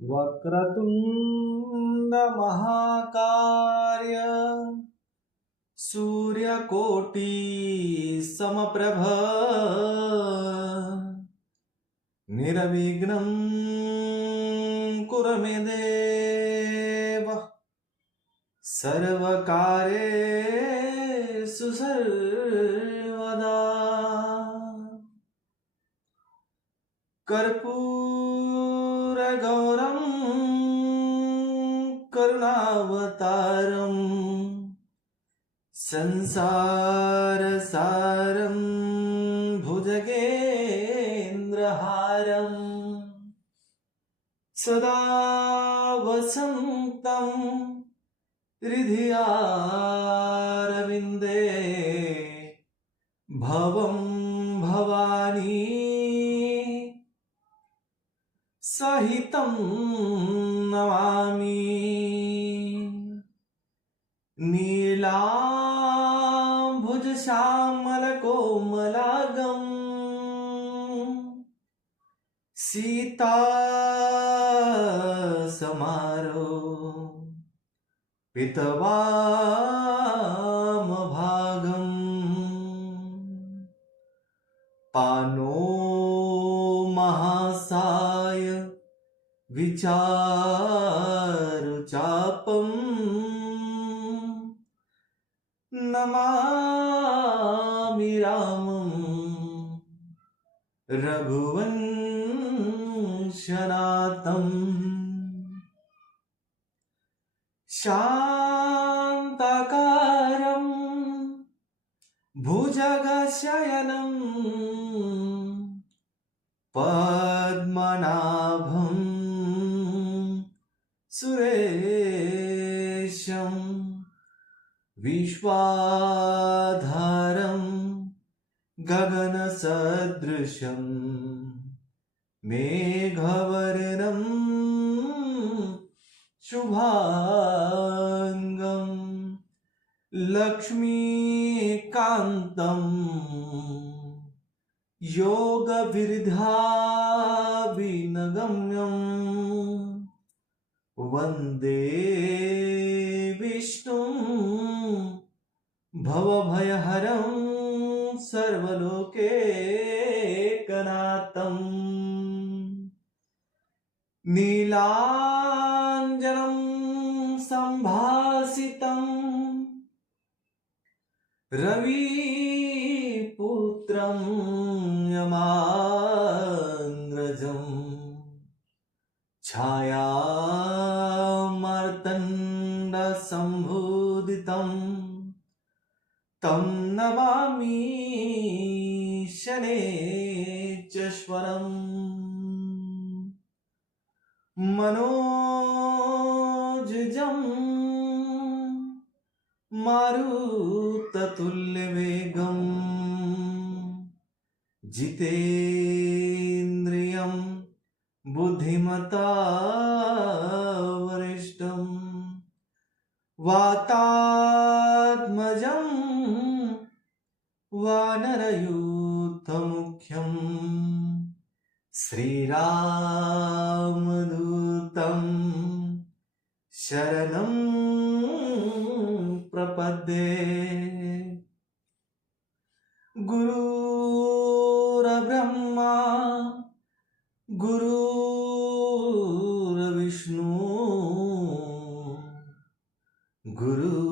वक्रतुंड महाकाय सूर्यकोटि समप्रभ निर्विघ्नं कुरु मे देव सर्वकार्येषु सर्वदा कर्पूरगौरं करुणावतारम् संसारसारं भुजगेन्द्रहारम् सदा वसन्तं हृदयारविन्दे भवं भवानी सहितं नमामि नीलाम्भुजश्यामलकोमलांगं सीतासमारो पीतवामभागम् पानो महासाय विचारुचापम् नमामि रामं रघुवंशनाथम् शान्ताकारं भुजगशयनं पद्मनाभं सुरेशं विश्वाधारं गगनसदृशं मेघवर्णं शुभांगं लक्ष्मीकान्तं योगविद्याविनगम्यं वन्दे विष्णुं भवभयहरं सर्वलोकैकनाथं नीलाञ्जनं सम्भासितं रविपुत्रं यमाग्रजं छायामार्तण्डसम्भूदितं तं नमामि शनैश्चरम् मनोजं मारुततुल्यवेगं जितेन्द्रियं बुद्धिमता वरिष्ठं वातात्मजं वानरयूथमुख्यं श्रीरामदूतं शरणं प्रपद्ये गुरुर्ब्रह्मा गुरुर्विष्णु गुरुर्देवो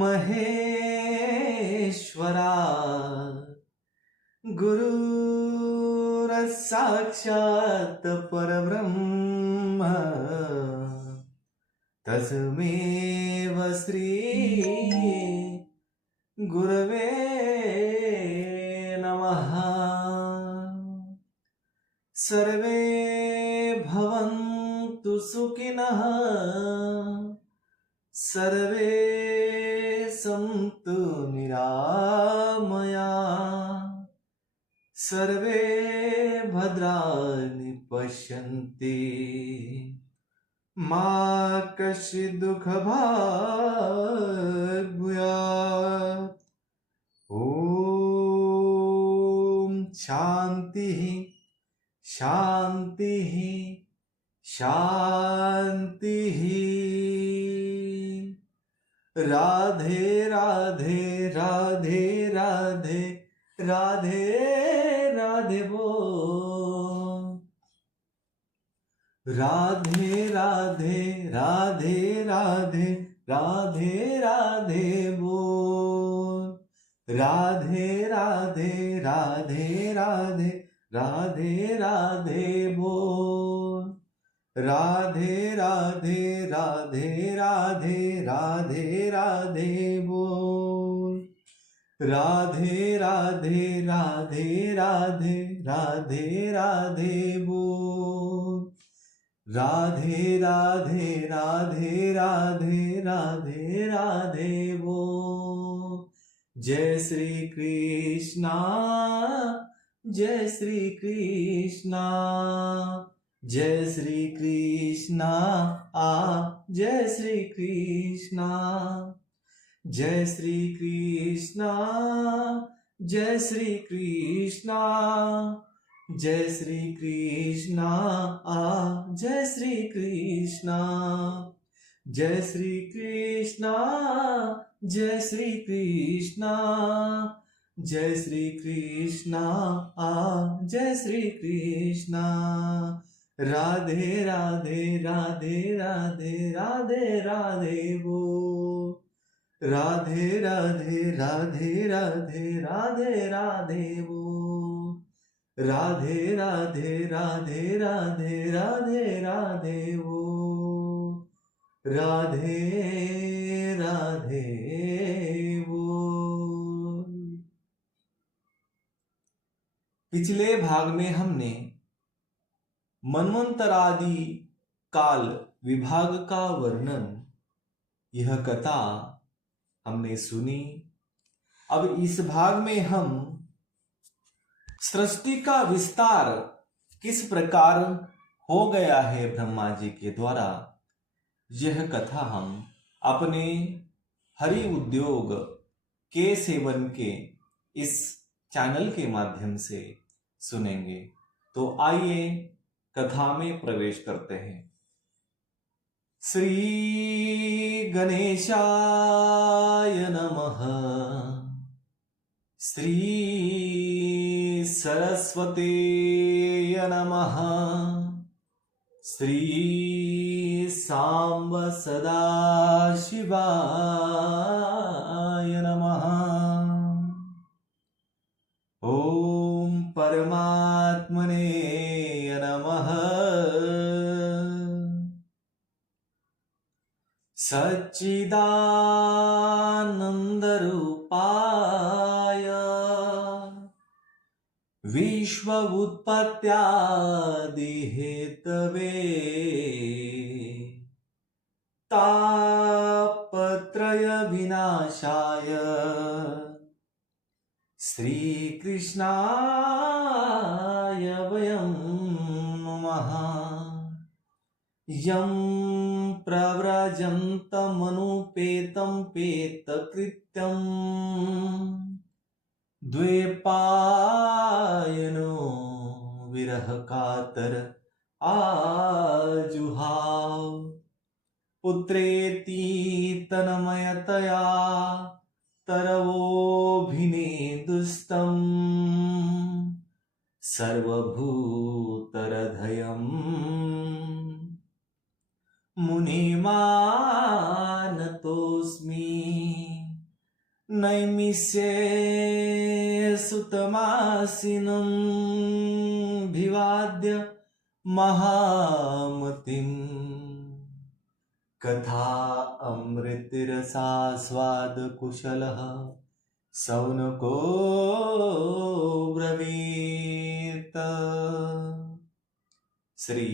महेश्वरा गुरुर्साक्षात् परब्रह्म तस्मै श्री गुरवे नमः। सर्वे भवन्तु सुखिनः सर्वे सन्तु निरामया सर्वे भद्राणि पश्यन्ति मा कश्चित् दुःखभाग् भूयात्। ॐ शांति शांति शांति। राधे राधे राधे राधे राधे राधे बोल। राधे राधे राधे राधे राधे राधे बोल। राधे राधे राधे राधे राधे राधे बोल। राधे राधे राधे राधे राधे राधे बोल। राधे राधे राधे राधे राधे राधे बोल। राधे राधे राधे राधे राधे राधे बोल। जय श्री कृष्णा जय श्री कृष्णा जय श्री कृष्णा जय श्री कृष्णा जय श्री कृष्णा जय श्री कृष्णा जय श्री कृष्णा जय श्री कृष्णा जय श्री कृष्णा जय श्री कृष्णा जय श्री कृष्णा जय श्री कृष्णा। राधे राधे राधे राधे राधे राधे बोल। राधे राधे राधे राधे राधे राधे बोल। राधे राधे राधे राधे राधे राधे बोल। राधे राधे बोल। पिछले भाग में हमने मनवंतरादि काल विभाग का वर्णन, यह कथा हमने सुनी। अब इस भाग में हम सृष्टि का विस्तार किस प्रकार हो गया है ब्रह्मा जी के द्वारा, यह कथा हम अपने हरि उद्योग के सेवन के इस चैनल के माध्यम से सुनेंगे। तो आइए कथा में प्रवेश करते हैं। श्री गणेशाय नमः। श्री सरस्वते नमः। श्री सांब सदाशिवाय नमः। ओम परमात्मने नमः। सच्चिदानंदरूपाय विश्व उत्पत्त्यादि हेतवे तापत्रय विनाशाय श्री कृष्णाय वयं नमः। यं प्रव्रजन्तमनुपेतं पेतकृत्यं द्वैपायनो विरह कातर आजुहाव। पुत्रेति तन्मयतया तरवोऽभिनेदुस्तं सर्वभूतहृदयं मुनिमानतोऽस्मि। नैमिष्ये सुतमासिनं भिवाद्य महामतिम्। कथा अमृतरसास्वाद कुशलः सौनको ब्रवीत। श्री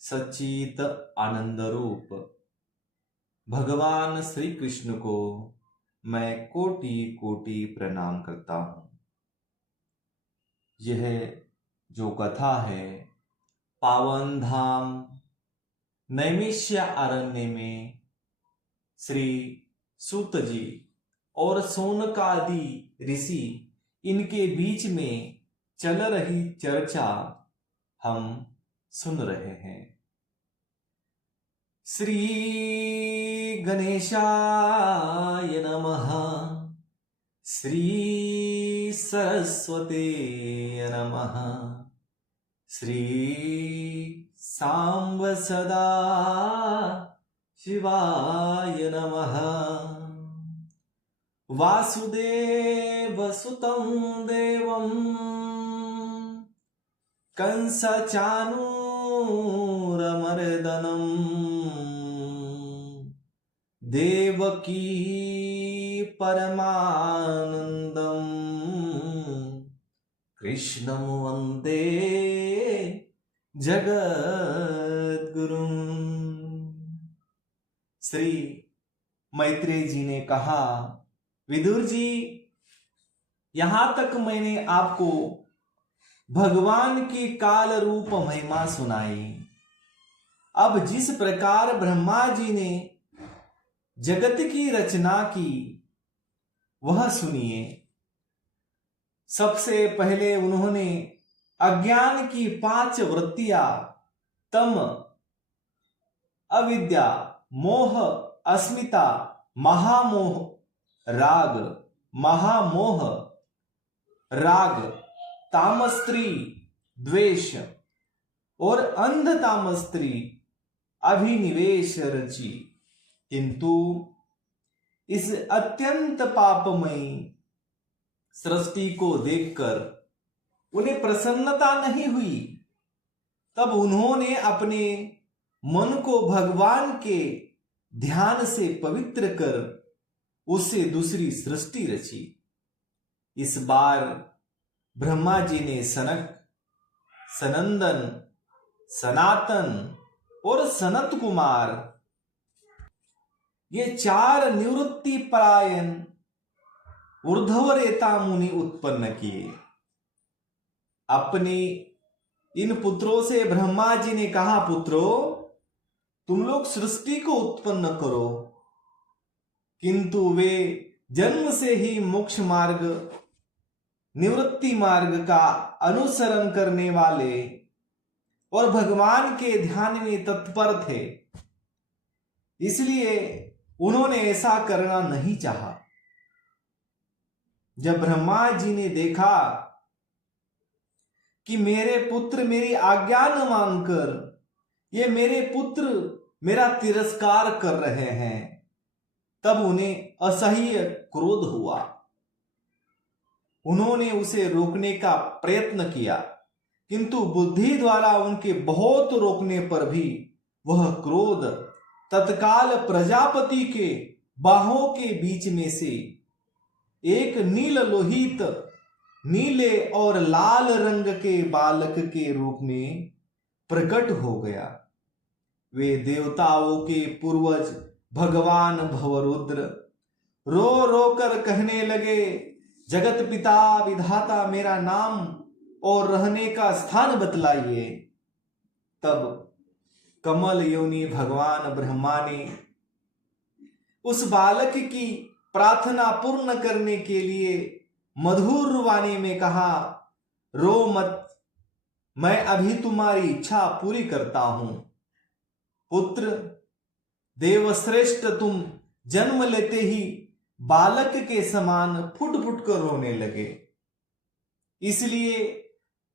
सच्चित आनंद रूप भगवान श्री कृष्ण को मैं कोटि कोटि प्रणाम करता हूं। यह जो कथा है पावन धाम नैमिष्य अरण्य में श्री सूत जी और सौनकादि ऋषि इनके बीच में चल रही चर्चा हम सुन रहे हैं। श्री गणेशाय नमः, श्री सरस्वते नमः, श्री सांब सदा शिवाय नमः। वासुदेव सुतं देवं कंसचाणूरमर्दनं देवकी परमानन्दं कृष्णं वन्दे जगद्गुरुं। श्री मैत्रेय जी ने कहा, विदुर जी, यहां तक मैंने आपको भगवान की काल रूप महिमा सुनाई। अब जिस प्रकार ब्रह्मा जी ने जगत की रचना की वह सुनिए। सबसे पहले उन्होंने अज्ञान की 5 वृत्तियां, तम, अविद्या, मोह, अस्मिता, महामोह, राग, महामोह, राग, तामस्त्री, द्वेष और अंध तामस्त्री अभिनिवेश रची। किंतु इस अत्यंत पापमयी सृष्टि को देखकर उन्हें प्रसन्नता नहीं हुई। तब उन्होंने अपने मन को भगवान के ध्यान से पवित्र कर उससे दूसरी सृष्टि रची। इस बार ब्रह्मा जी ने सनक, सनंदन, सनातन और सनत कुमार, ये 4 निवृत्ति परायण ऊर्ध्वरेता मुनि उत्पन्न किए। अपनी इन पुत्रों से ब्रह्मा जी ने कहा, पुत्रों, तुम लोग सृष्टि को उत्पन्न करो। किंतु वे जन्म से ही मोक्ष मार्ग, निवृत्ति मार्ग का अनुसरण करने वाले और भगवान के ध्यान में तत्पर थे, इसलिए उन्होंने ऐसा करना नहीं चाहा। जब ब्रह्मा जी ने देखा कि मेरे पुत्र मेरी आज्ञा न मानकर ये मेरे पुत्र मेरा तिरस्कार कर रहे हैं, तब उन्हें असह्य क्रोध हुआ। उन्होंने उसे रोकने का प्रयत्न किया, किंतु बुद्धि द्वारा उनके बहुत रोकने पर भी वह क्रोध तत्काल प्रजापति के बाहों के बीच में से एक नील लोहित, नीले और लाल रंग के बालक के रूप में प्रकट हो गया। वे देवताओं के पूर्वज भगवान भवरुद्र रो रो कर कहने लगे, जगत पिता विधाता, मेरा नाम और रहने का स्थान बतलाइए। तब कमल योनि भगवान ब्रह्मा ने उस बालक की प्रार्थना पूर्ण करने के लिए मधुर वाणी में कहा, रो मत, मैं अभी तुम्हारी इच्छा पूरी करता हूं। पुत्र देवश्रेष्ठ, तुम जन्म लेते ही बालक के समान फुट फुट कर रोने लगे, इसलिए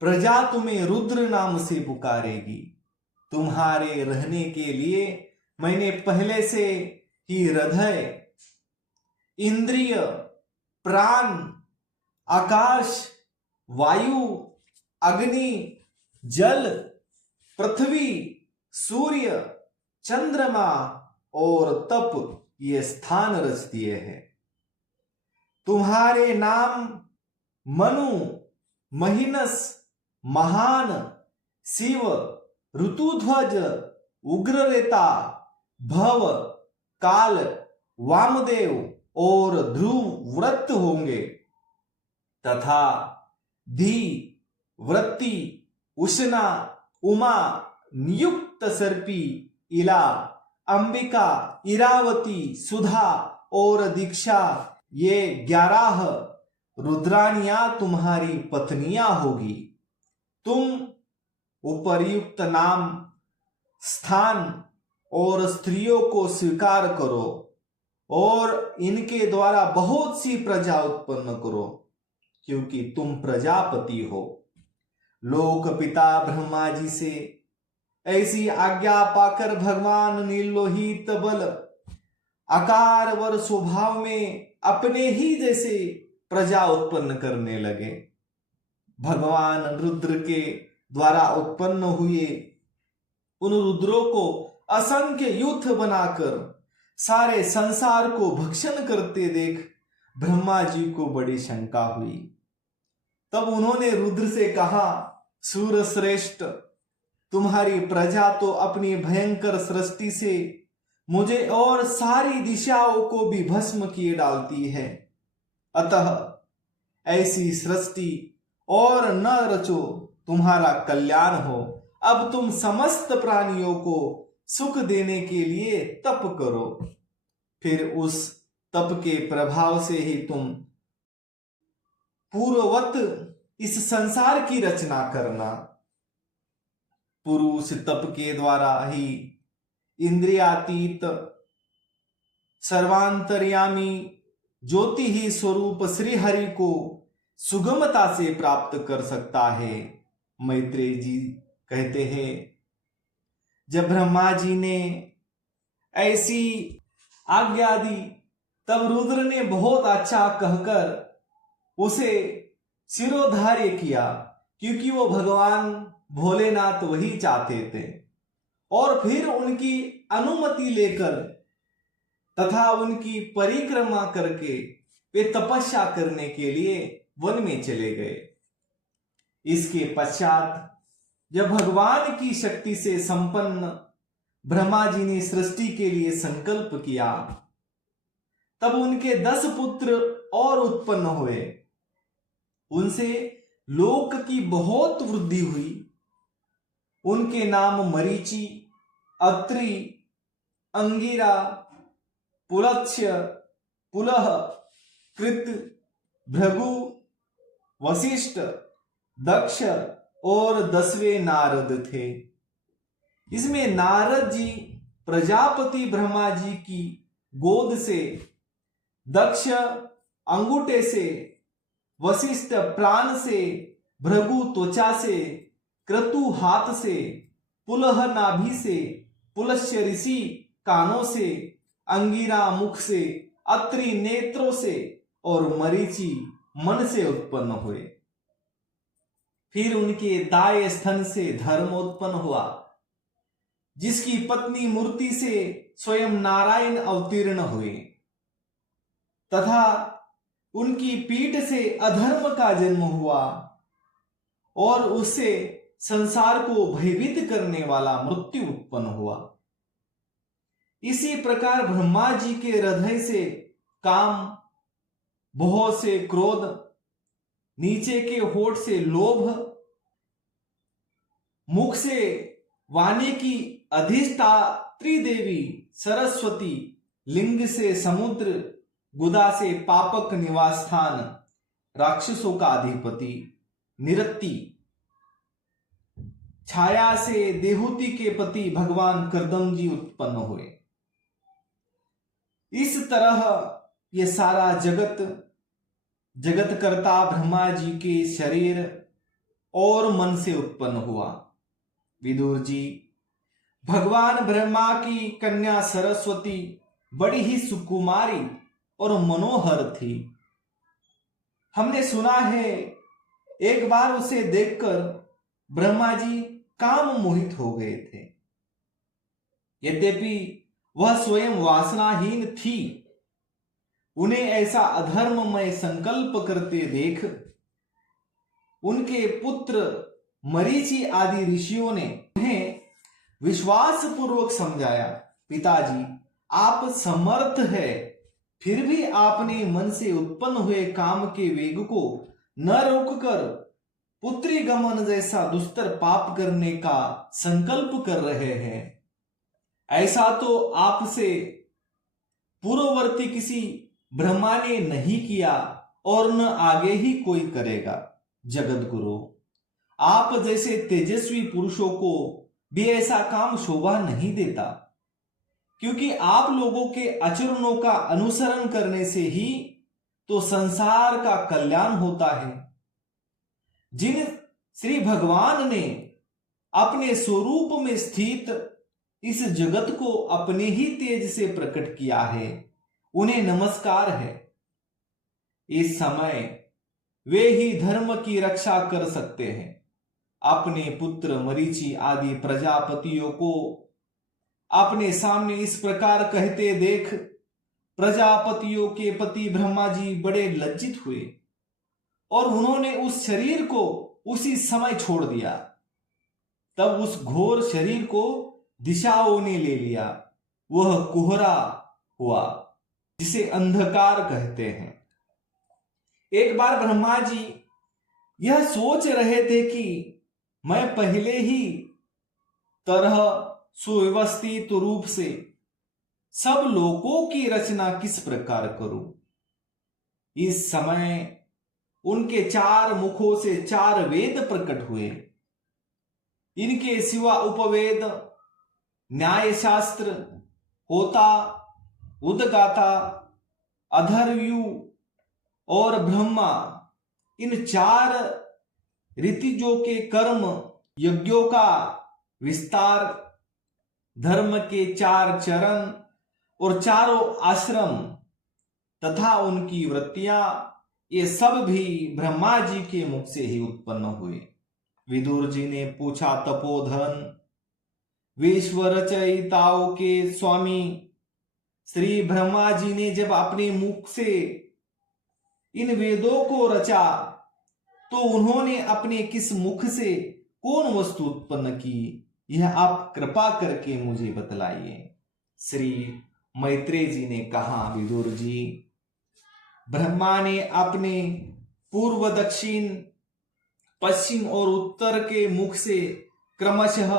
प्रजा तुम्हें रुद्र नाम से पुकारेगी। तुम्हारे रहने के लिए मैंने पहले से ही हृदय, इंद्रिय, प्राण, आकाश, वायु, अग्नि, जल, पृथ्वी, सूर्य, चंद्रमा और तप ये स्थान रच दिए हैं। तुम्हारे नाम मनु, महिनस, महान, शिव, ऋतुध्वज, उग्ररेता, भव, काल, वामदेव और ध्रुव व्रत होंगे तथा धी, वृत्ति, उष्णा, उमा, नियुक्त सर्पी, इला, अंबिका, इरावती, सुधा और दीक्षा, ये 11 रुद्रानियां तुम्हारी पत्नियां होगी। तुम उपर्युक्त नाम, स्थान और स्त्रियों को स्वीकार करो और इनके द्वारा बहुत सी प्रजा उत्पन्न करो, क्योंकि तुम प्रजापति हो। लोक पिता ब्रह्मा जी से ऐसी आज्ञा पाकर भगवान नीलोहित बल आकार व स्वभाव में अपने ही जैसे प्रजा उत्पन्न करने लगे। भगवान रुद्र के द्वारा उत्पन्न हुए उन रुद्रों को असंख्य युद्ध बनाकर सारे संसार को भक्षण करते देख ब्रह्मा जी को बड़ी शंका हुई। तब उन्होंने रुद्र से कहा, सूर श्रेष्ठ, तुम्हारी प्रजा तो अपनी भयंकर सृष्टि से मुझे और सारी दिशाओं को भी भस्म किए डालती है। अतः ऐसी सृष्टि और न रचो, तुम्हारा कल्याण हो। अब तुम समस्त प्राणियों को सुख देने के लिए तप करो, फिर उस तप के प्रभाव से ही तुम पूर्ववत इस संसार की रचना करना। पुरुष तप के द्वारा ही इंद्रियातीत सर्वांतर्यामी ज्योति ही स्वरूप श्री हरि को सुगमता से प्राप्त कर सकता है। मैत्रेय जी कहते हैं, जब ब्रह्मा जी ने ऐसी आज्ञा दी तब रुद्र ने बहुत अच्छा कहकर उसे शिरोधार्य किया, क्योंकि वो भगवान भोलेनाथ वही चाहते थे। और फिर उनकी अनुमति लेकर तथा उनकी परिक्रमा करके वे तपस्या करने के लिए वन में चले गए। इसके पश्चात जब भगवान की शक्ति से संपन्न ब्रह्मा जी ने सृष्टि के लिए संकल्प किया, तब उनके 10 पुत्र और उत्पन्न हुए। उनसे लोक की बहुत वृद्धि हुई। उनके नाम मरीचि, अत्रि, अंगिरा, पुलत्स्य, पुलह, कृत, भृगु, वशिष्ठ, दक्ष और 10वें नारद थे। इसमें नारद जी प्रजापति ब्रह्मा जी की गोद से, दक्ष अंगूठे से, वशिष्ठ प्राण से, भृगु त्वचा से, क्रतु हाथ से, पुलह नाभि से, पुलस्य ऋषि कानों से, अंगिरा मुख से, अत्रि नेत्रों से और मरीचि मन से उत्पन्न हुए। फिर उनके दाएं स्तन से धर्म उत्पन्न हुआ, जिसकी पत्नी मूर्ति से स्वयं नारायण अवतीर्ण हुए, तथा उनकी पीठ से अधर्म का जन्म हुआ और उससे संसार को भयभीत करने वाला मृत्यु उत्पन्न हुआ। इसी प्रकार ब्रह्मा जी के हृदय से काम, भोग से क्रोध, नीचे के होठ से लोभ, मुख से वाणी की अधिष्ठात्री देवी सरस्वती, लिंग से समुद्र, गुदा से पापक निवास स्थान, राक्षसों का अधिपति निरति, छाया से देहूति के पति भगवान कर्दम जी उत्पन्न हुए। इस तरह ये सारा जगत कर्ता ब्रह्मा जी के शरीर और मन से उत्पन्न हुआ। विदुर जी, भगवान ब्रह्मा की कन्या सरस्वती बड़ी ही सुकुमारी और मनोहर थी। हमने सुना है एक बार उसे देखकर ब्रह्मा जी काम मोहित हो गए थे। यद्यपि वह स्वयं वासनाहीन थी, उन्हें ऐसा अधर्ममय संकल्प करते देख उनके पुत्र मरीचि आदि ऋषियों ने उन्हें विश्वास पूर्वक समझाया, पिताजी आप समर्थ है, फिर भी आपने मन से उत्पन्न हुए काम के वेग को न रोककर पुत्री गमन जैसा दुस्तर पाप करने का संकल्प कर रहे हैं। ऐसा तो आपसे पूर्ववर्ती किसी ब्रह्मा ने नहीं किया और न आगे ही कोई करेगा। जगत गुरु, आप जैसे तेजस्वी पुरुषों को भी ऐसा काम शोभा नहीं देता, क्योंकि आप लोगों के आचरणों का अनुसरण करने से ही तो संसार का कल्याण होता है। जिन श्री भगवान ने अपने स्वरूप में स्थित इस जगत को अपने ही तेज से प्रकट किया है, उन्हें नमस्कार है। इस समय वे ही धर्म की रक्षा कर सकते हैं। अपने पुत्र मरीचि आदि प्रजापतियों को अपने सामने इस प्रकार कहते देख प्रजापतियों के पति ब्रह्मा जी बड़े लज्जित हुए और उन्होंने उस शरीर को उसी समय छोड़ दिया। तब उस घोर शरीर को दिशाओं ने ले लिया। वह कोहरा हुआ जिसे अंधकार कहते हैं। एक बार ब्रह्मा जी यह सोच रहे थे कि मैं पहले ही तरह सुव्यवस्थित रूप से सब लोकों की रचना किस प्रकार करूं। इस समय उनके 4 मुखों से 4 वेद प्रकट हुए। इनके सिवा उपवेद, न्याय शास्त्र, होता, उदगाता, अधर्व्यू और ब्रह्मा, इन 4 ऋतिजों के कर्म, यज्ञों का विस्तार, धर्म के 4 चरण और चारों आश्रम तथा उनकी वृत्तियां, ये सब भी ब्रह्मा जी के मुख से ही उत्पन्न हुए। विदुर जी ने पूछा, तपोधन, विश्व रचयिताओं के स्वामी श्री ब्रह्मा जी ने जब अपने मुख से इन वेदों को रचा तो उन्होंने अपने किस मुख से कौन वस्तु उत्पन्न की, यह आप कृपा करके मुझे बतलाइए। श्री मैत्रेय जी ने कहा, विदुर जी, ब्रह्मा ने अपने पूर्व, दक्षिण, पश्चिम और उत्तर के मुख से क्रमशः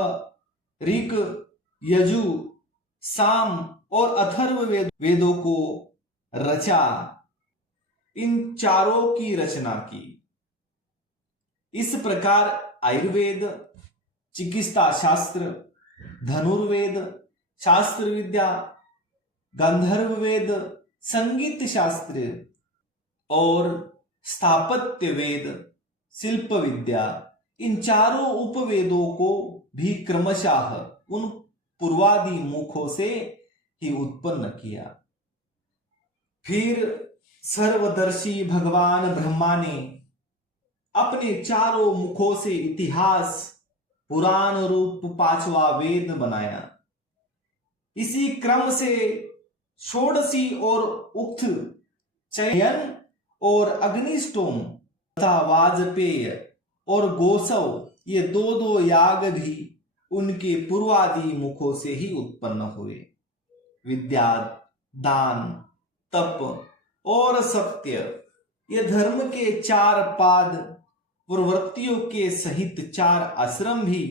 ऋक, यजु, साम और अथर्व वेदों को रचा। इन चारों की रचना की। इस प्रकार आयुर्वेद, चिकित्सा शास्त्र, धनुर्वेद, शास्त्र विद्या, गंधर्व वेद, संगीत शास्त्र और स्थापत्य वेद, शिल्प विद्या, इन चारों उपवेदों को भी क्रमशः उन पूर्वादि मुखों से ही उत्पन्न किया। फिर सर्वदर्शी भगवान ब्रह्मा ने अपने चारों मुखों से इतिहास, पुराण रूप 5वां वेद बनाया। इसी क्रम से षोडशी और उक्त, चयन और अग्निष्टोम तथा वाजपेय और गोसव, ये 2 याग भी उनके पूर्वादि मुखों से ही उत्पन्न हुए। विद्या, दान, तप और सत्य, ये धर्म के 4 पाद और वृत्तियों के सहित 4 आश्रम भी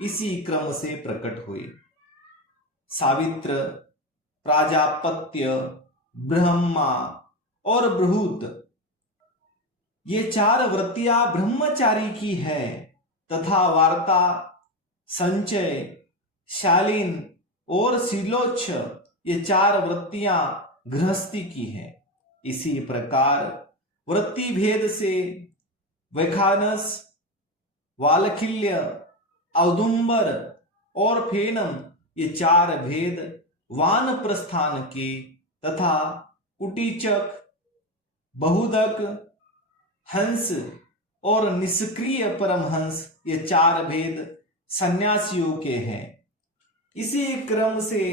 इसी क्रम से प्रकट हुए। सावित्र, प्राजापत्य, ब्रह्मा और बृहत, ये 4 वृत्तियां ब्रह्मचारी की है तथा वार्ता, संचय, शालीन और शीलोच्छ, ये 4 वृत्तियां गृहस्थी की हैं। इसी प्रकार वृत्ति भेद से वैखानस, वालखिल्य, औदुंबर और फेनम, ये 4 भेद वानप्रस्थान के तथा कुटीचक, बहुदक, हंस और निष्क्रिय परमहंस, ये 4 भेद सन्यासियों के हैं। इसी क्रम से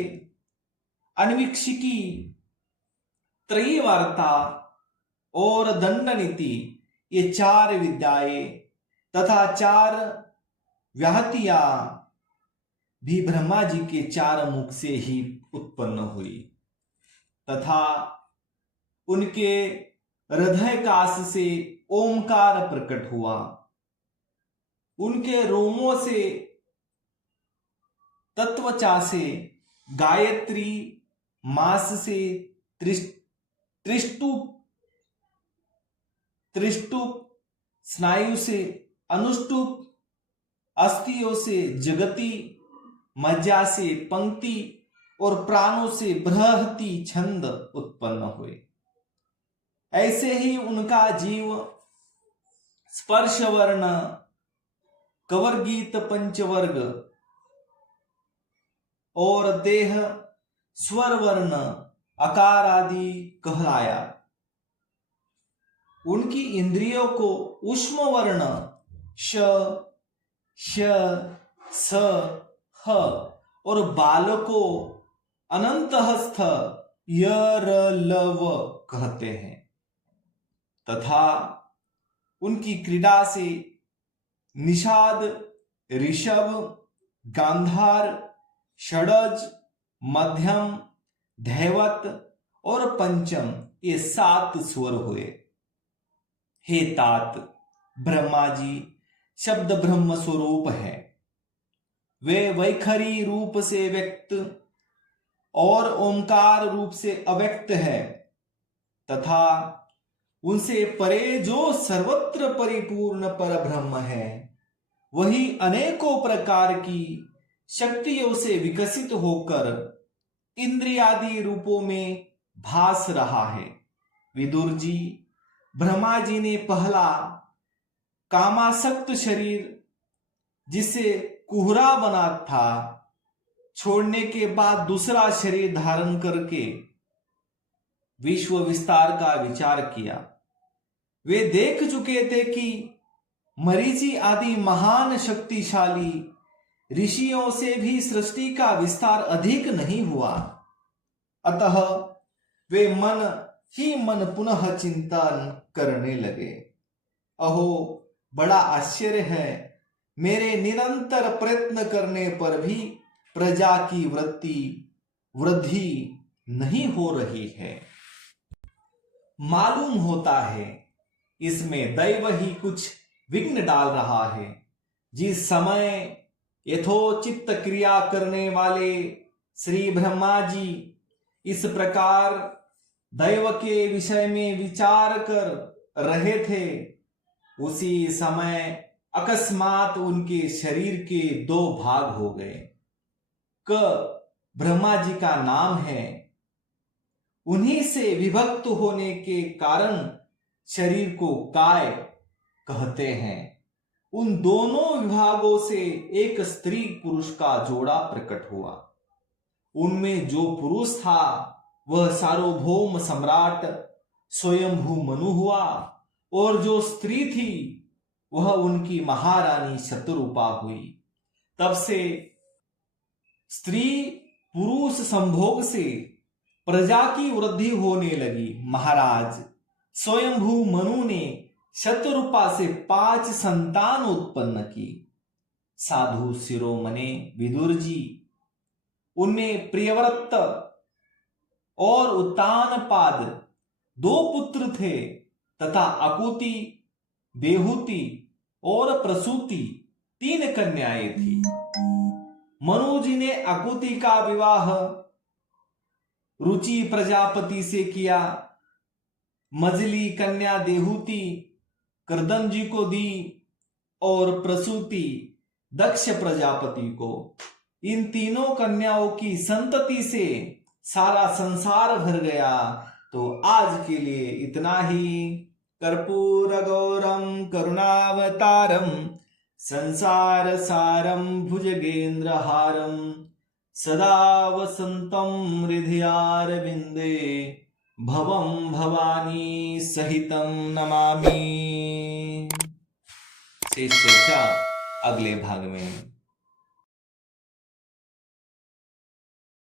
अन्वीक्षिकी, त्रयीवार्ता और दंडनीति, ये 4 विद्याएं तथा 4 व्याहतियां भी ब्रह्मा जी के 4 मुख से ही उत्पन्न हुई तथा उनके हृदय काश से ओमकार प्रकट हुआ। उनके रोमों से, तत्वचा से गायत्री, मास से त्रिष्टु त्रिष्टुप, स्नायु से अनुष्टुप, अस्थियों से जगति, मज्जा से पंक्ति और प्राणों से बृहति छंद उत्पन्न हुए। ऐसे ही उनका जीव स्पर्श वर्ण, कवर्गीत पंचवर्ग और देह स्वर वर्ण आकार आदि कहलाया। उनकी इंद्रियों को ऊष्म वर्ण श, श, स, ह और बाल को अनंत हस्थ य, र, ल, व कहते हैं तथा उनकी क्रीड़ा से निषाद, ऋषभ, गांधार, षडज, मध्यम, धैवत और पंचम ये 7 स्वर हुए। हे तात, ब्रह्मा जी शब्द ब्रह्म स्वरूप है। वे वैखरी रूप से व्यक्त और ओंकार रूप से अव्यक्त है तथा उनसे परे जो सर्वत्र परिपूर्ण पर ब्रह्म है वही अनेकों प्रकार की शक्तियों से विकसित होकर इंद्रियादि रूपों में भास रहा है। विदुर जी, ब्रह्मा जी ने पहला कामासक्त शरीर जिसे कुहरा बना था छोड़ने के बाद दूसरा शरीर धारण करके विश्व विस्तार का विचार किया। वे देख चुके थे कि मरीचि आदि महान शक्तिशाली ऋषियों से भी सृष्टि का विस्तार अधिक नहीं हुआ। अतः वे मन ही मन पुनः चिंतन करने लगे। अहो, बड़ा आश्चर्य है, मेरे निरंतर प्रयत्न करने पर भी प्रजा की वृद्धि नहीं हो रही है। मालूम होता है इसमें दैव ही कुछ विघ्न डाल रहा है। जिस समय यथोचित क्रिया करने वाले श्री ब्रह्मा जी इस प्रकार दैव के विषय में विचार कर रहे थे, उसी समय अकस्मात उनके शरीर के 2 भाग हो गए। क ब्रह्मा जी का नाम है, उन्हीं से विभक्त होने के कारण शरीर को काय कहते हैं। उन दोनों विभागों से एक स्त्री पुरुष का जोड़ा प्रकट हुआ। उनमें जो पुरुष था वह सार्वभौम सम्राट स्वयंभू मनु हुआ और जो स्त्री थी वह उनकी महारानी शतरूपा हुई। तब से स्त्री पुरुष संभोग से प्रजा की वृद्धि होने लगी। महाराज स्वयंभू मनु ने शतरूपा से 5 संतान उत्पन्न की। साधु शिरोमणे विदुर जी, उनमें प्रियव्रत और उत्तानपाद 2 पुत्र थे तथा अकुति, बेहुति और प्रसूति 3 कन्याएं थी। मनु जी ने अकुति का विवाह रुचि प्रजापति से किया। मजली कन्या देहुति कर्दम जी को दी और प्रसूति दक्ष प्रजापति को। इन तीनों कन्याओं की संतति से सारा संसार भर गया। तो आज के लिए इतना ही। कर्पूर गौरम करुणावतारम संसार सारम भुजगेन्द्रहारम सदा वसंतम हृदयारविंदे भवं भवानी सहितं नमामि। शेष चर्चा अगले भाग में।